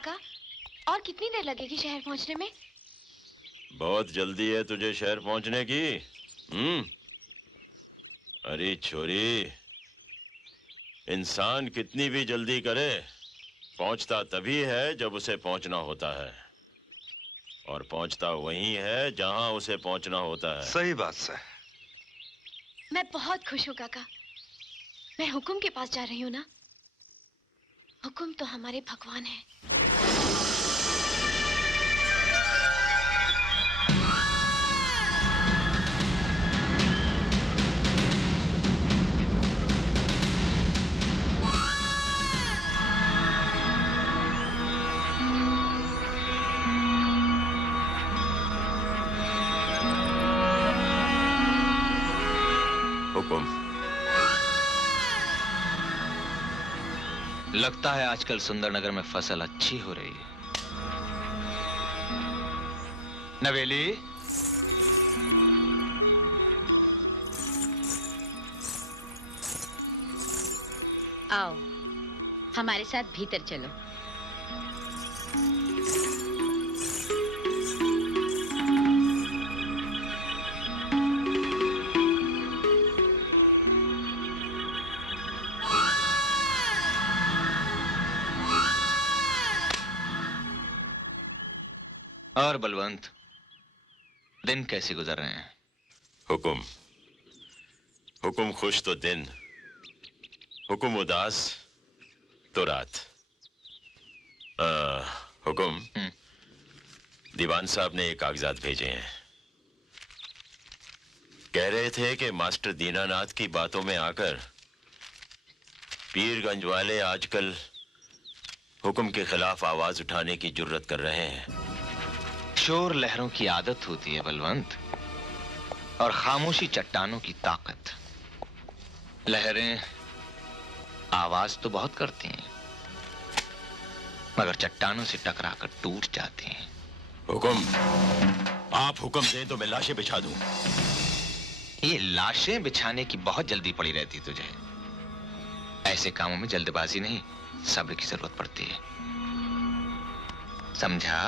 काका, और कितनी देर लगेगी शहर पहुंचने में? बहुत जल्दी है तुझे शहर पहुंचने की। अरे छोरी, इंसान कितनी भी जल्दी करे, पहुंचता तभी है जब उसे पहुंचना होता है, और पहुंचता वहीं है जहां उसे पहुंचना होता है। सही बात सर। मैं बहुत खुश हूँ काका। मैं हुकुम के पास जा रही हूँ ना। हुकुम तो हमारे भगवान है। हुकुम। लगता है आजकल सुंदरनगर में फसल अच्छी हो रही है। नवेली, आओ, हमारे साथ भीतर चलो। और बलवंत, दिन कैसे गुजर रहे हैं? हुकुम, हुकुम खुश तो दिन, हुकुम उदास तो रात। हुकुम, दीवान साहब ने ये कागजात भेजे हैं। कह रहे थे कि मास्टर दीनानाथ की बातों में आकर पीरगंज वाले आजकल हुकुम के खिलाफ आवाज उठाने की जुर्रत कर रहे हैं। शोर लहरों की आदत होती है बलवंत, और खामोशी चट्टानों की ताकत। लहरें आवाज तो बहुत करती हैं, मगर चट्टानों से टकराकर टूट जाती हैं। हुकुम, आप हुक्म दें तो मैं लाशें बिछा दूं। ये लाशें बिछाने की बहुत जल्दी पड़ी रहती तुझे। ऐसे कामों में जल्दबाजी नहीं, सब्र की जरूरत पड़ती है, समझा?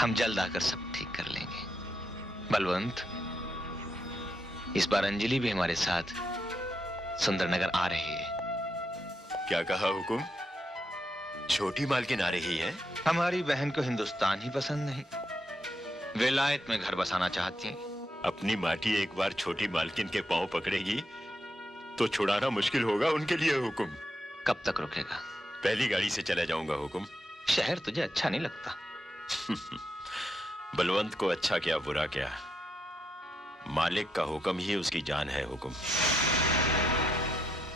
हम जल्द आकर सब ठीक कर लेंगे। बलवंत, इस बार अंजलि भी हमारे साथ सुंदरनगर आ रही है। क्या कहा हुकुम? छोटी मालकिन आ रही है? हमारी बहन को हिंदुस्तान ही पसंद नहीं, विलायत में घर बसाना चाहती हैं। अपनी माटी एक बार छोटी मालकिन के पांव पकड़ेगी तो छुड़ाना मुश्किल होगा उनके लिए। हुकुम, कब तक रुकेगा? पहली गाड़ी से चले जाऊंगा। हुकुम। शहर तुझे अच्छा नहीं लगता? बलवंत को अच्छा क्या बुरा क्या, मालिक का हुक्म ही उसकी जान है। हुकुम।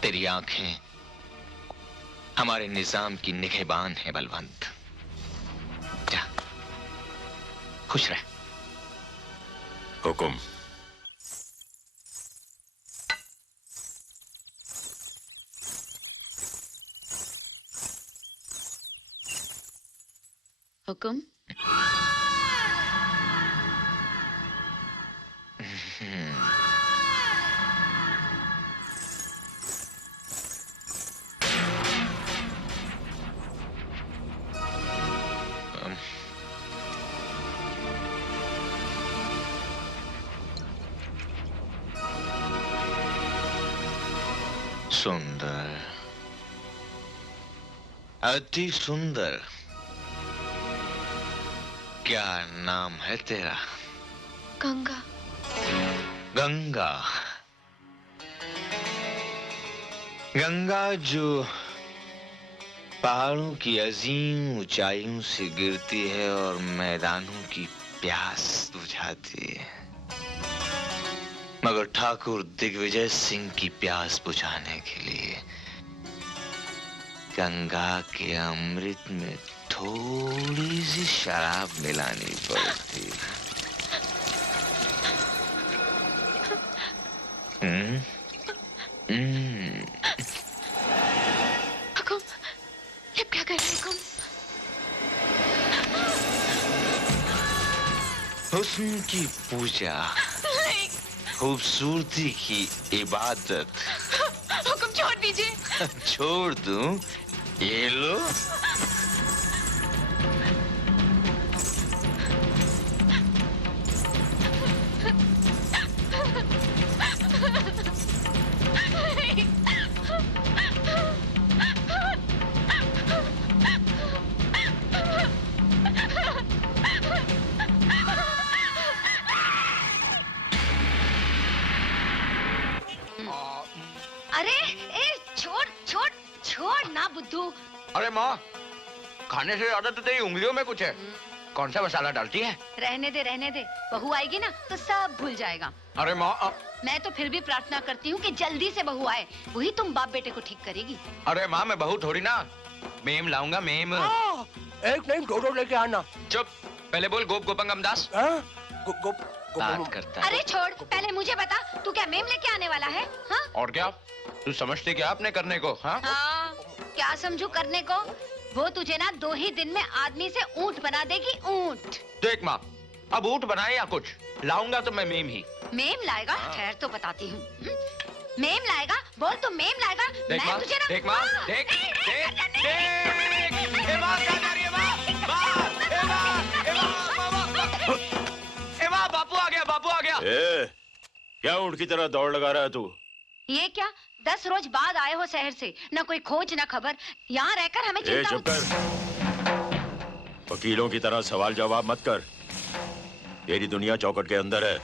तेरी आंखें हमारे निजाम की निगहबान है बलवंत। जा, खुश रह। हुकुम। हुकुम। सुंदर, अति सुंदर। क्या नाम है तेरा? गंगा। गंगा। गंगा जो पहाड़ों की अजीम ऊंचाइयों से गिरती है और मैदानों की प्यास बुझाती है, मगर ठाकुर दिग्विजय सिंह की प्यास बुझाने के लिए गंगा के अमृत में थोड़ी सी शराब मिलानी पड़ती है। हुकुम, ये क्या कर रहे हैं हुकुम? हुस्न की पूजा, खूबसूरती की इबादत। हुकुम छोड़ दीजिए। छोड़ दूं? ये लो। अरे छोड़ छोड़ छोड़ ना बुद्धू। अरे माँ, खाने से ज्यादा तो तेरी उंगलियों में कुछ है। कौन सा मसाला डालती है? रहने दे, बहू आएगी ना तो सब भूल जाएगा। अरे माँ मैं तो फिर भी प्रार्थना करती हूँ कि जल्दी से बहू आए, वही तुम बाप बेटे को ठीक करेगी। अरे माँ, मैं बहू थोड़ी ना, मेम लाऊंगा मेम। एक नहीं दो लेके आना। चुप, पहले बोल गोप गोपंगम दास। बात करता है। अरे छोड़, पहले मुझे बता, तू क्या मेम लेके आने वाला है? हाँ? और क्या तू समझती क्या अपने करने को? हाँ? हाँ, क्या समझू करने को? वो तुझे ना 2 ही दिन में आदमी से ऊंट बना देगी, ऊंट। देख माँ, अब ऊंट बनाए या कुछ लाऊंगा तो मैं मेम ही। मेम लाएगा? ठहर तो बताती हूँ। मेम लाएगा? बोल तो मेम लाएगा। देख माँ, तुझे ना देख माँ, देख देख देख। ए माँ, क्या जा रही है माँ? बापू आ गया, बापू आ गया। क्या ऊंट की तरह दौड़ लगा रहा है तू? ये क्या 10 रोज बाद आए हो शहर से, न कोई खोज न खबर, यहाँ रहकर हमें चिंता चुप कर। वकीलों की तरह सवाल जवाब मत कर। तेरी दुनिया चौखट के अंदर है,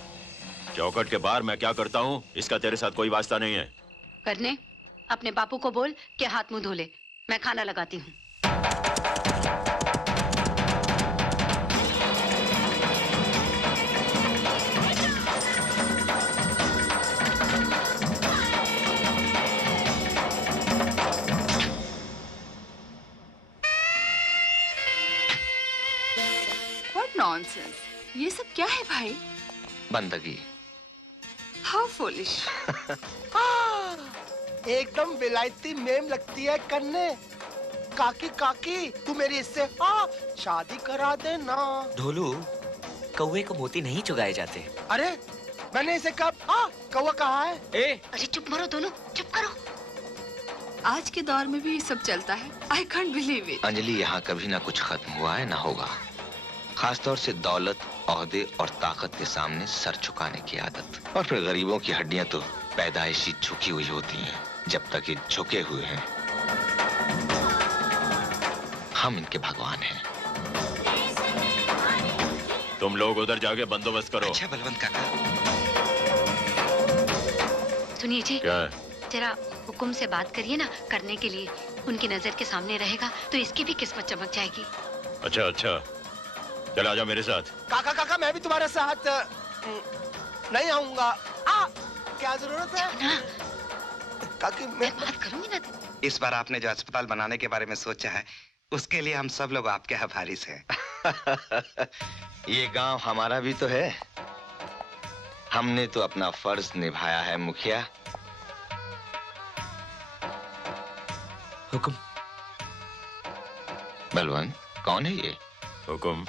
चौखट के बाहर मैं क्या करता हूँ इसका तेरे साथ कोई वास्ता नहीं है। करने अपने बापू को बोल कि हाथ मुंह धो ले, मैं खाना लगाती हूँ। नॉनसेंस, ये सब क्या है भाई? बंदगी। How foolish. एकदम विलायती मेम लगती है करने। काकी काकी तू मेरी इससे शादी करा दे ना। ढोलू, कौवे को मोती नहीं चुगाए जाते। अरे मैंने इसे कब कौवा कहा है? अरे चुप मरो दोनों, चुप करो। आज के दौर में भी ये सब चलता है। I can't believe it. Anjali, यहाँ कभी ना कुछ खत्म हुआ है ना होगा। खासतौर से दौलत, ओहदे और ताकत के सामने सर झुकाने की आदत। और फिर गरीबों की हड्डियां तो पैदाइशी झुकी हुई होती हैं, जब तक ये झुके हुए हैं। हम इनके भगवान हैं। तुम लोग उधर जाके बंदोबस्त करो। अच्छा बलवंत काका। सुनिए जी, क्या? जरा हुकुम से बात करिए ना, करने के लिए उनकी नजर के सामने रहेगा तो इसकी भी किस्मत चमक जाएगी। अच्छा अच्छा, चल आजा मेरे साथ। काका काका मैं भी तुम्हारे साथ नहीं आऊंगा। क्या जरूरत है? ना, काकी मैं बात करूंगी ना। इस बार आपने जो अस्पताल बनाने के बारे में सोचा है, उसके लिए हम सब लोग आपके आभारी हैं। ये गांव हमारा भी तो है। हमने तो अपना फर्ज निभाया है मुखिया। हुकुम। बलवंत, कौन है ये? हुकुम,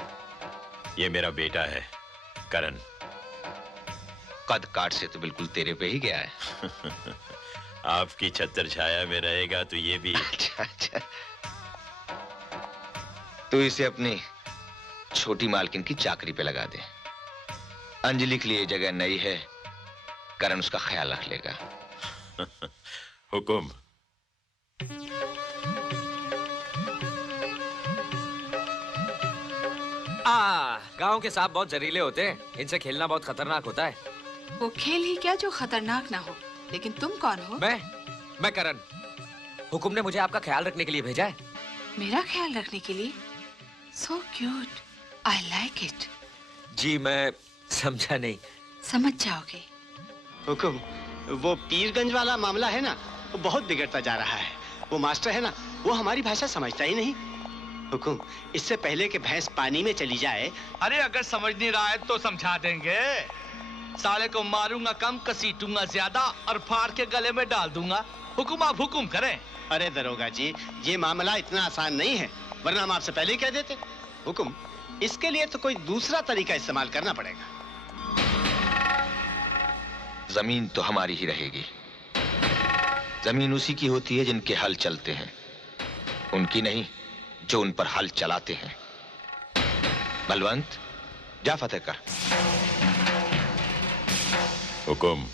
ये मेरा बेटा है करण। कद काट से तो बिल्कुल तेरे पे ही गया है। आपकी छत्र छाया में रहेगा तो ये भी। अच्छा अच्छा, तू इसे अपनी छोटी मालकिन की चाकरी पे लगा दे। अंजलि के लिए जगह नई है, करण उसका ख्याल रख लेगा। हुकुम। गांव के सांप बहुत जहरीले होते हैं, इनसे खेलना बहुत खतरनाक होता है। वो खेल ही क्या जो खतरनाक ना हो। लेकिन तुम कौन हो? मैं करण। हुकुम ने मुझे आपका ख्याल रखने के लिए भेजा है। मेरा ख्याल रखने के लिए? So cute, I like it. जी मैं समझा नहीं। समझ जाओगे। हुकुम, वो पीरगंज वाला मामला है ना, वो बहुत बिगड़ता जा रहा है। वो मास्टर है ना, वो हमारी भाषा समझता ही नहीं। हुकुम, इससे पहले कि भैंस पानी में चली जाए। अरे अगर समझ नहीं रहा है तो समझा देंगे। साले को मारूंगा कम, कसीटूंगा ज्यादा और फाड़ के गले में डाल दूंगा। हुकुम आप हुकुम करें। अरे दरोगा जी, ये मामला इतना आसान नहीं है, वरना हम आपसे पहले ही कह देते। हुकुम, इसके लिए तो कोई दूसरा तरीका इस्तेमाल करना पड़ेगा। जमीन तो हमारी ही रहेगी, जमीन उसी की होती है जिनके हल चलते हैं, उनकी नहीं जो उन पर हल चलाते हैं। बलवंत, जा फतेह कर। हुकुम।